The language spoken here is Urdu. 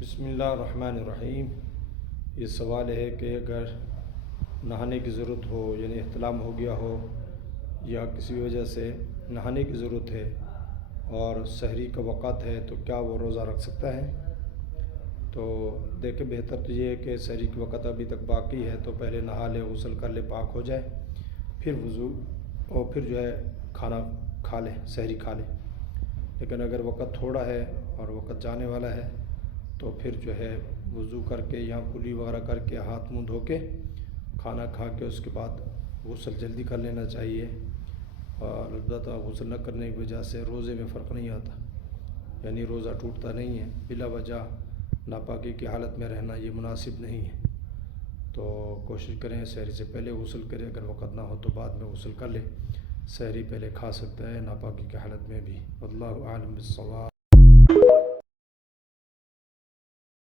بسم اللہ الرحمن الرحیم۔ یہ سوال ہے کہ اگر نہانے کی ضرورت ہو، یعنی احتلام ہو گیا ہو یا کسی وجہ سے نہانے کی ضرورت ہے اور سحری کا وقت ہے تو کیا وہ روزہ رکھ سکتا ہے؟ تو دیکھیں، بہتر تو یہ ہے کہ سحری کے وقت ابھی تک باقی ہے تو پہلے نہا لے، غسل کر لے، پاک ہو جائے، پھر وضو اور پھر جو ہے کھانا کھا لے، سحری کھا لے۔ لیکن اگر وقت تھوڑا ہے اور وقت جانے والا ہے تو پھر جو ہے وضو کر کے یا کلی وغیرہ کر کے ہاتھ منہ دھو کے کھانا کھا کے اس کے بعد غسل جلدی کر لینا چاہیے۔ اور البتہ غسل نہ کرنے کی وجہ سے روزے میں فرق نہیں آتا، یعنی روزہ ٹوٹتا نہیں ہے۔ بلا وجہ ناپاکی کی حالت میں رہنا یہ مناسب نہیں ہے، تو کوشش کریں سحری سے پہلے غسل کرے، اگر وقت نہ ہو تو بعد میں غسل کر لے۔ سحری پہلے کھا سکتا ہے ناپاکی کی حالت میں بھی۔ واللہ اعلم بالصواب۔